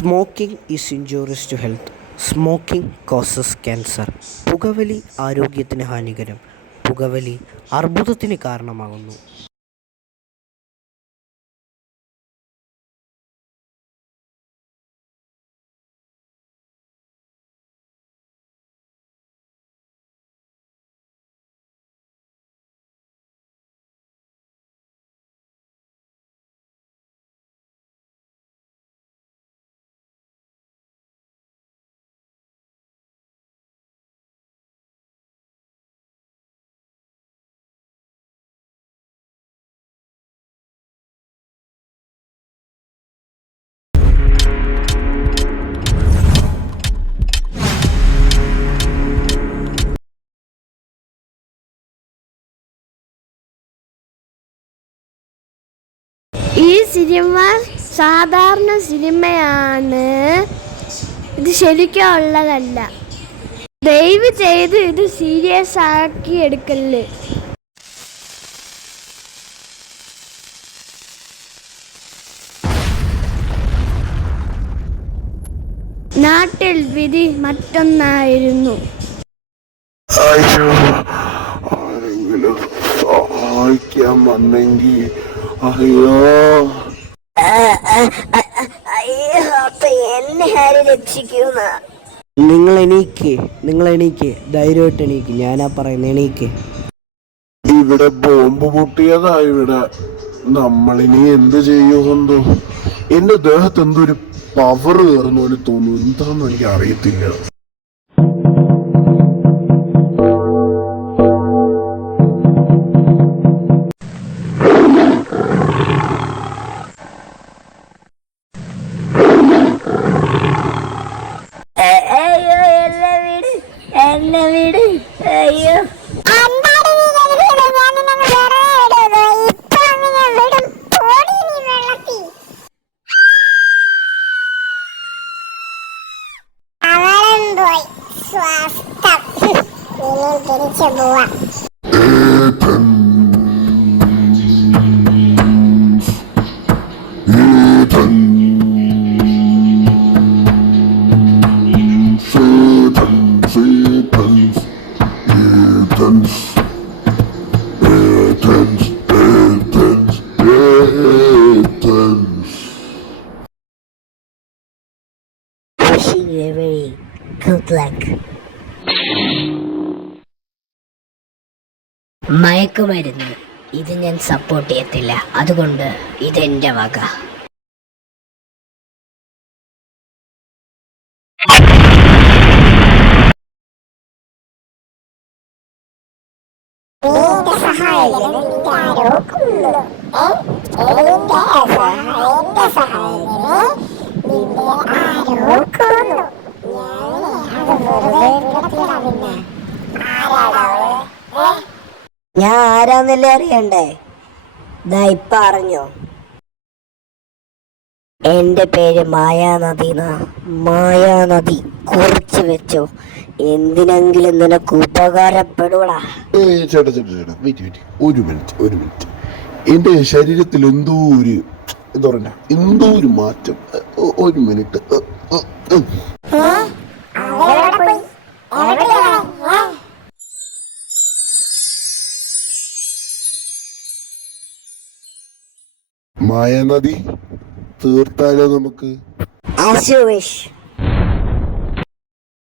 Smoking is injurious to health. Smoking causes cancer. പുകവലി ആരോഗ്യത്തിന് ഹാനികരം. പുകവലി അർബുദത്തിന് കാരണമാകുന്നു. ഈ സിനിമ സാധാരണ സിനിമയാണ്, ഇത് ശരിക്കും ഉള്ളതല്ല. ദയവ് ചെയ്ത് ഇത് സീരിയസ് ആക്കി എടുക്കല്ലേ. നാട്ടിൽ വിധി മറ്റൊന്നായിരുന്നു. ആരെങ്കിലും സഹായിക്കാൻ വന്നെങ്കിൽ അയ്യോ എന്നെ ആര് രക്ഷിക്കുന്ന? നിങ്ങൾ എണീക്ക്, ധൈര്യമായിട്ട് എണീക്ക്. ഞാനാ പറയുന്നത്, എണീക്ക്. ഇവിടെ ബോംബ് പൊട്ടിയതാ. ഇവിടെ നമ്മളിനി എന്ത് ചെയ്യുമെന്തോ. എന്റെ ദേഹത്ത് എന്തൊരു പവർ കയറുന്ന പോലെ തോന്നുന്നു. എന്താണെന്ന് എനിക്ക് അറിയത്തില്ല. എന്നെ വീട് അയ്യോ. തിരിച്ചു പോവാ. Wishing you a very good luck. മയക്കുമരുന്ന് ഇത് ഞാൻ സപ്പോർട്ട് ചെയ്യത്തില്ല. അതുകൊണ്ട് ഇതെന്റെ വക. ഞാൻ ആരാന്നല്ലേ അറിയണ്ടേ? ദാ ഇപ്പൊ അറിഞ്ഞോ? എന്റെ പേര് മായാനദി. മായാനദി കുറിച്ച് വെച്ചോ. എന്തിനെങ്കിലും നിനക്ക് ഉപകാരപ്പെടൂടാ. ചേട്ടാ ഒരു മിനിറ്റ്. എന്റെ ശരീരത്തിൽ എന്തോ ഒരു മാറ്റം. ഒരു മിനിറ്റ്. മായാനദി തീർത്താലോ നമുക്ക്?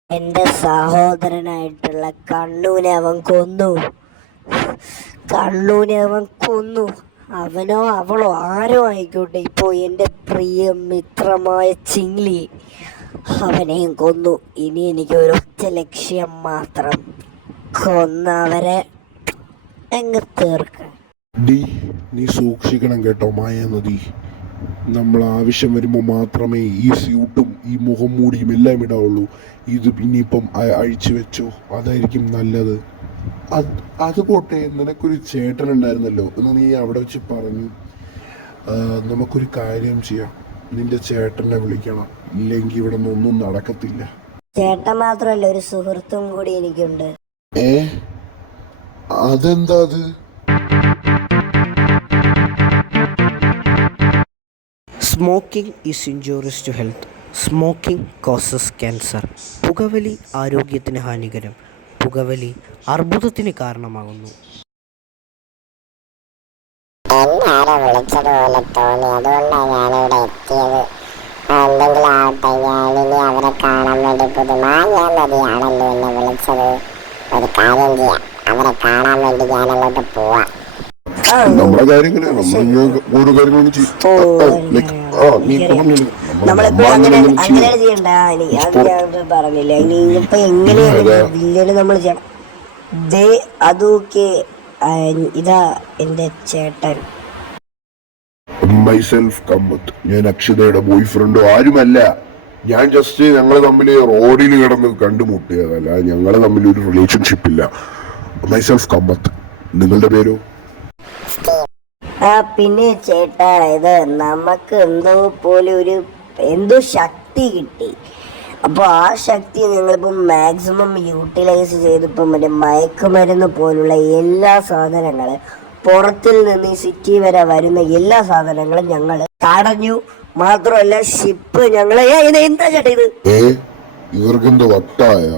എന്റെ സഹോദരനായിട്ടുള്ള കണ്ണൂനെ അവൻ കൊന്നു. അവനോ അവളോ ആരോ ആയിക്കോട്ടെ, ഇപ്പോ എന്റെ പ്രിയ മിത്രമായ ചിങ്ലി അവനെയും കൊന്നു. ഇനി എനിക്ക് ഒരൊറ്റ ലക്ഷ്യം മാത്രം, കൊന്നവരെ അങ്ങ് തീർക്കാൻ. നീ സൂക്ഷിക്കണം കേട്ടോ മായാനദി. നമ്മൾ ആവശ്യം വരുമ്പോൾ മാത്രമേ ഈ സ്യൂട്ടും ഈ മുഖം മൂടിയും എല്ലാം ഇടാവുള്ളൂ. ഇത് ഇനിയിപ്പം അഴിച്ചു വെച്ചോ, അതായിരിക്കും നല്ലത്. അത് പോട്ടെ, നിനക്കൊരു ചേട്ടൻ ഉണ്ടായിരുന്നല്ലോ എന്ന് നീ അവിടെ വെച്ച് പറഞ്ഞു. നമുക്കൊരു കാര്യം ചെയ്യാം, നിന്റെ ചേട്ടനെ വിളിക്കണം. ഇല്ലെങ്കിൽ ഇവിടെ ഒന്നും നടക്കത്തില്ല. ചേട്ടൻ മാത്രമല്ല, ഒരു സുഹൃത്തും കൂടി എനിക്കുണ്ട്. അതെന്താ അത്? Smoking is injurious to health. Smoking causes cancer. പുകവലി ആരോഗ്യത്തിന് ഹാനികരം. പുകവലി അർബുദത്തിന് കാരണമാകുന്നു. എന്നാരോ വിളിച്ചതുപോലെ തോന്നി, അതുകൊണ്ടാണ് ഞാനിവിടെ എത്തിയത്. എന്തെങ്കിലും ആവട്ടെ, ഞാനിനി അവരെ കാണാൻ വേണ്ടി പുതുമായ നദിയാണല്ലോ എന്നെ വിളിച്ചത്. ഒരു കാര്യം ചെയ്യാം, അവരെ കാണാൻ വേണ്ടി ഞാൻ അങ്ങോട്ട് പോവാം. നമ്മളെ കാര്യങ്ങള് ഓരോ കാര്യങ്ങളും പറഞ്ഞില്ല. ഇനിയിപ്പോ എങ്ങനെയാണ് വില്ലന് നമ്മൾ ചെയ്യണം? അതൊക്കെ ഇതാ എന്റെ ചേട്ടൻ. മൈസെൽഫ് കമ്മത്ത്. ഞാൻ അക്ഷതയുടെ ബോയ് ഫ്രണ്ടോ ആരുമല്ല. ഞാൻ ജസ്റ്റ് ഞങ്ങള് തമ്മിൽ റോഡിൽ കിടന്ന് കണ്ടുമുട്ടിയതല്ല. ഞങ്ങള് തമ്മിൽ ഒരു റിലേഷൻഷിപ്പ് ഇല്ല. മൈസെൽഫ് കമ്മത്ത്. നിങ്ങളുടെ പേരോ? പിന്നെ ചേട്ടാ, ഇത് നമുക്ക് എന്തോ പോലെ എന്തോ ശക്തി കിട്ടി. അപ്പോൾ ആ ശക്തി ഞങ്ങളിപ്പോൾ മാക്സിമം യൂട്ടിലൈസ് ചെയ്തിപ്പോൾ മറ്റേ മയക്കുമരുന്ന് പോലുള്ള എല്ലാ സാധനങ്ങൾ, പുറത്തിൽ നിന്ന് സിറ്റി വരെ വരുന്ന എല്ലാ സാധനങ്ങളും ഞങ്ങൾ തടഞ്ഞു. മാത്രമല്ല ഷിപ്പ് ഞങ്ങളെ എന്താ ചേട്ടാ ഇത്? ഇവർക്കെന്തോ വട്ടായ?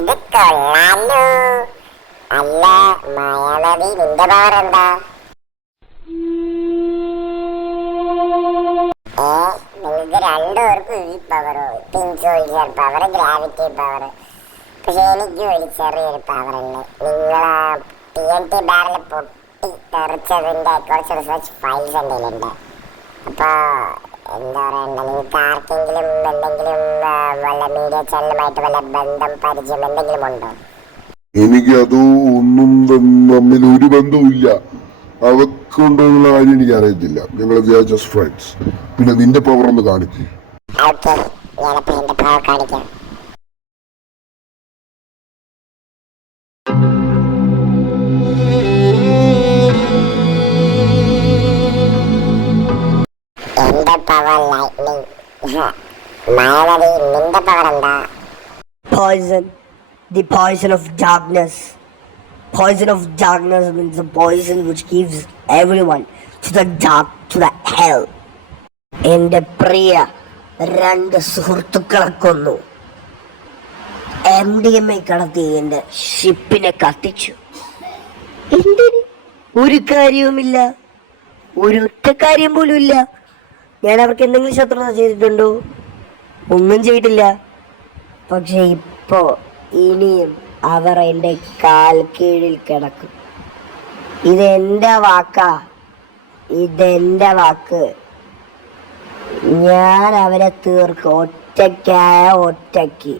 ഇത് കൊള്ളാലോ. അല്ല മായാനദി, നിന്റെ പവർ എന്താ? നിങ്ങൾക്ക് രണ്ടുപേർക്കും ഈ പവറോ? Pink soldier power, gravity power. പക്ഷെ എനിക്ക് ഒരു ചെറിയൊരു പവറുണ്ട്. നിങ്ങളാ TNT ബാരൽ പൊട്ടി തെറിച്ചതിന്റെ കുറച്ച് റിസർച്ച് ഫയൽസ് എന്തെങ്കിലുണ്ട്. അപ്പൊ എന്താ പറയണ്ട, നിങ്ങൾക്ക് ആർക്കെങ്കിലും എന്തെങ്കിലും വല്ല മീഡിയ ചാനലുമായിട്ട് വല്ല ബന്ധം, പരിചയം എന്തെങ്കിലും ഉണ്ടോ? എനിക്ക് അതോ ഒന്നും തമ്മിൽ ഒരു ബന്ധവുമില്ല. അവക്കുണ്ടോന്നുള്ള കാര്യം എനിക്ക് അറിയത്തില്ല. ഞങ്ങൾ ജസ്റ്റ് ഫ്രണ്ട്സ്. പിന്നെ നിന്റെ പവർ ഒന്ന് കാണിക്കേ. ഞാനപ്പോ എന്റെ പവർ കാണിക്കാം. എന്റെ പവർ ലൈറ്റ്നിങ്. മായാനദി, നിന്റെ പവർ എന്താ? Poison. The poison of darkness. Poison of darkness means the poison which gives everyone to the dark, to the hell. എന്റെ പ്രിയ 2 സുഹൃത്തുക്കളെ കൊന്നു. MDMA കടത്തി എന്റെ ഷിപ്പിനെ കത്തിച്ചു. എന്തിന്? ഒരു കാര്യവുമില്ല, ഒരൊറ്റ കാര്യം പോലും ഇല്ല. ഞാൻ അവർക്ക് എന്തെങ്കിലും ശത്രുത ചെയ്തിട്ടുണ്ടോ? ഒന്നും ചെയ്തിട്ടില്ല. പക്ഷെ ഇപ്പോ ഇനിയും അവർ എൻ്റെ കാൽ കീഴിൽ കിടക്കും. ഇതെന്റെ വാക്കാ, ഇതെന്റെ വാക്ക്. ഞാൻ അവരെ തീർക്കും, ഒറ്റയ്ക്ക്.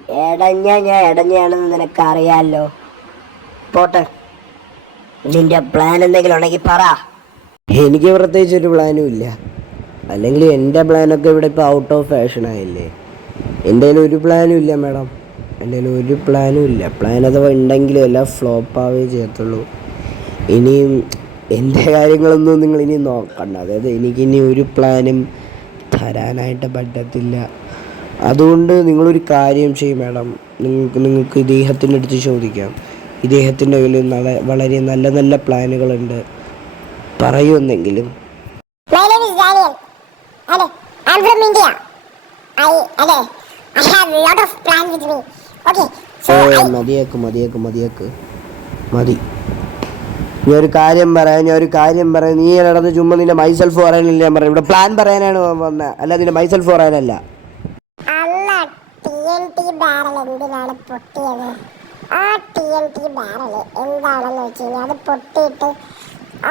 ഞാൻ ഇടഞ്ഞാണെന്ന് നിനക്കറിയാലോ. പോട്ടെ, നിന്റെ പ്ലാൻ എന്തെങ്കിലും ഉണ്ടെങ്കിൽ പറ. എനിക്ക് പ്രത്യേകിച്ച് ഒരു പ്ലാനും ഇല്ല. അല്ലെങ്കിൽ എൻ്റെ പ്ലാനൊക്കെ ഇവിടെ ഇപ്പോൾ ഔട്ട് ഓഫ് ഫാഷൻ ആയില്ലേ. എൻ്റെ കയ്യിൽ ഒരു പ്ലാനും ഇല്ല മാഡം. എൻ്റെ കയ്യിൽ ഒരു പ്ലാനും ഇല്ല. പ്ലാൻ അഥവാ ഉണ്ടെങ്കിലും എല്ലാം ഫ്ലോപ്പ് ആവുകയേ ചെയ്യത്തുള്ളൂ. ഇനിയും എൻ്റെ കാര്യങ്ങളൊന്നും നിങ്ങൾ ഇനി നോക്കണ്ട. അതായത് എനിക്കിനി ഒരു പ്ലാനും തരാനായിട്ട് പറ്റത്തില്ല. അതുകൊണ്ട് നിങ്ങളൊരു കാര്യം ചെയ്യും മാഡം. നിങ്ങൾക്ക് ഇദ്ദേഹത്തിൻ്റെ അടുത്ത് ചോദിക്കാം. ഇദ്ദേഹത്തിൻ്റെ കയ്യിൽ വളരെ നല്ല നല്ല പ്ലാനുകളുണ്ട്. പറയുമെന്നെങ്കിലും. മതി. ഞാനൊരു കാര്യം പറയാം. നീ നടന്ന് ചുമ്മാ നിന്റെ മൈസെൽഫ് പറയാനല്ലേ ഞാൻ പറഞ്ഞു. ഇവിടെ പ്ലാൻ പറയാനാണ് വന്നത്, അല്ല നിന്റെ മൈസെൽഫ് പറയാനല്ല. TNT ബാരൽ എന്തിനാണ് പൊട്ടിയത്? ആ TNT ബാരൽ എന്താണെന്ന് വെച്ച് കഴിഞ്ഞാൽ, അത് പൊട്ടിയിട്ട്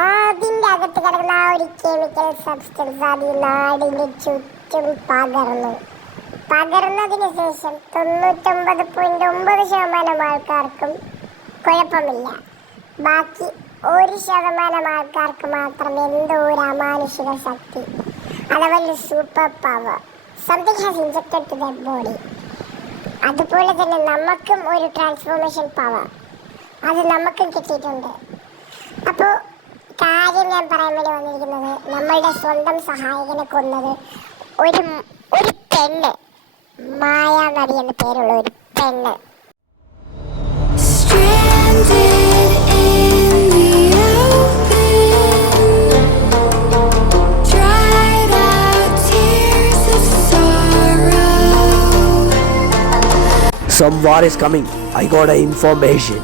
അതിൻ്റെ അകത്ത് കിടക്കുന്ന ആ ഒരു കെമിക്കൽ സബ്സ്റ്റൻസ് അത് നാടിൻ്റെ ചുറ്റും പകർന്നതിന് ശേഷം 99.9% ആൾക്കാർക്കും കുഴപ്പമില്ല. ബാക്കി 1% ആൾക്കാർക്ക് മാത്രം എന്തോ ഒരു അമാനുഷിക ശക്തി, അഥവാ super power, something has injected to their body. അതുപോലെ തന്നെ നമുക്കും ഒരു ട്രാൻസ്ഫോർമേഷൻ പവർ അത് നമുക്കും കിട്ടിയിട്ടുണ്ട്. അപ്പോൾ കാര്യം ഞാൻ പറയാൻ വേണ്ടി വന്നിരിക്കുന്നത്, നമ്മളുടെ സ്വന്തം സഹായകനെ കൊന്നത് ഒരു പെണ്ണ്, മായാനദി എന്ന പേരുള്ള ഒരു പെണ്ണ്. war is coming. I got a information.